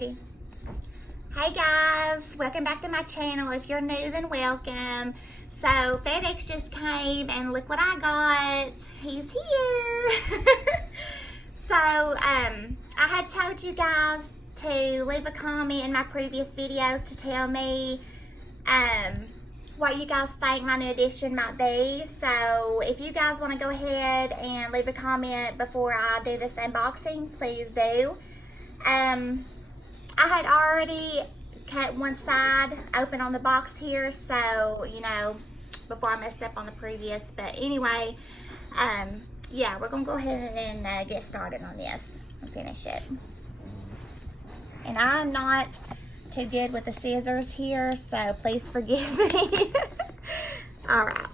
Ready? Hey guys, welcome back to my channel. If you're new, then welcome. So FedEx just came and look what I got. He's here. So I had told you guys to leave a comment in my previous videos to tell me what you guys think my new addition might be. So if you guys want to go ahead and leave a comment before I do this unboxing, please do. I had already cut one side open on the box here, so you know, before I messed up on the previous. But anyway, yeah, we're gonna go ahead and get started on this and finish it. And I'm not too good with the scissors here, so please forgive me. All right.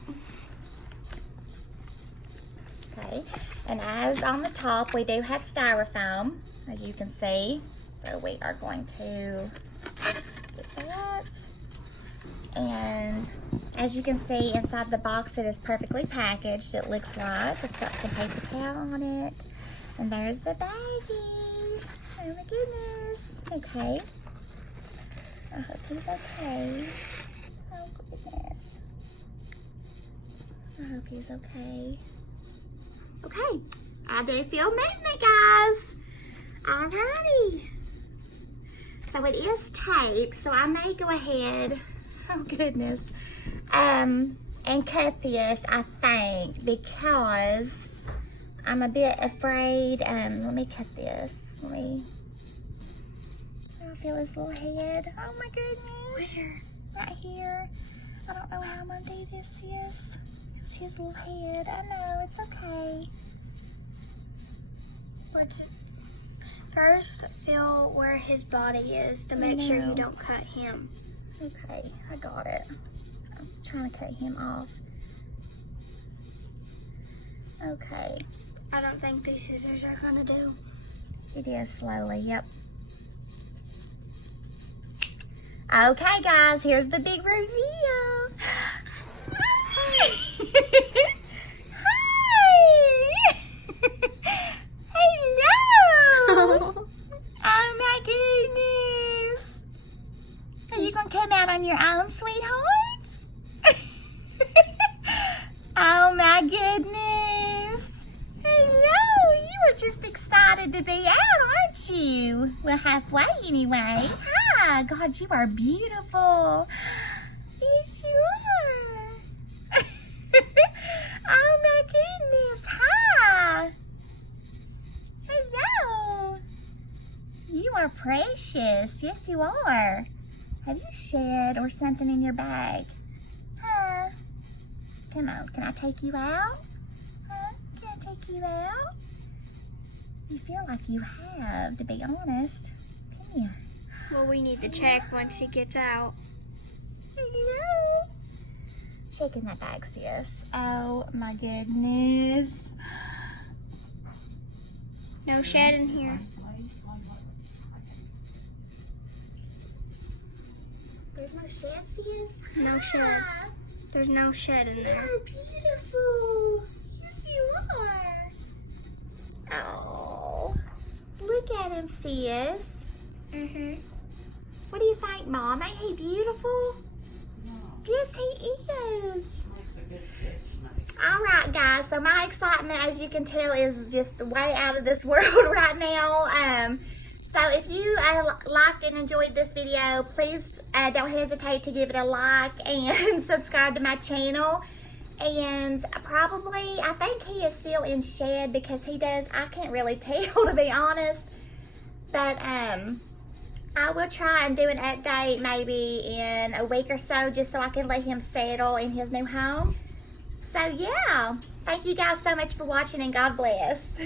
Okay, and as on the top, we do have styrofoam, as you can see. So we are going to get that. And as you can see, inside the box, it is perfectly packaged, it looks like. It's got some paper towel on it. And there's the baggie. Oh my goodness. Okay. I hope he's okay. Oh goodness. I hope he's okay. Okay. I do feel movement, guys. Alrighty. So it is tape, so I may go ahead, oh goodness, and cut this, I think, because I'm a bit afraid. Let me cut this. I feel his little head. Oh my goodness. Where? Right here. I don't know how I'm gonna do this, sis. It's his little head. I know, it's okay. First, feel where his body is to make sure you don't cut him. Okay, I got it. I'm trying to cut him off. Okay. I don't think these scissors are gonna do. It is slowly, yep. Okay, guys, here's the big reveal. Hi! Hello! Oh my goodness! Are you gonna come out on your own, sweetheart? Oh my goodness! Hello! You are just excited to be out, aren't you? Well, halfway anyway. Hi! God, you are beautiful. Yes, you are. Oh my goodness! Hi! Hello! You are precious. Yes, you are. Have you shed or something in your bag? Huh? Come on, can I take you out? Huh? Can I take you out? You feel like you have, to be honest. Come here. Well, we need to check once he gets out. Hello. Shaking that bag, sis. Oh my goodness. No shed in here. There's no shed, sis? No shed. There's no shed in there. You're beautiful. Yes, you are. Oh, look at him, sis. What do you think, Mom? Ain't he beautiful? Yes, he is. All right, guys. So my excitement, as you can tell, is just way out of this world right now. So if you liked and enjoyed this video, please don't hesitate to give it a like and subscribe to my channel. And probably, I think he is still in shed because he does, I can't really tell, to be honest. But I will try and do an update maybe in a week or so, just so I can let him settle in his new home. So yeah, thank you guys so much for watching, and God bless.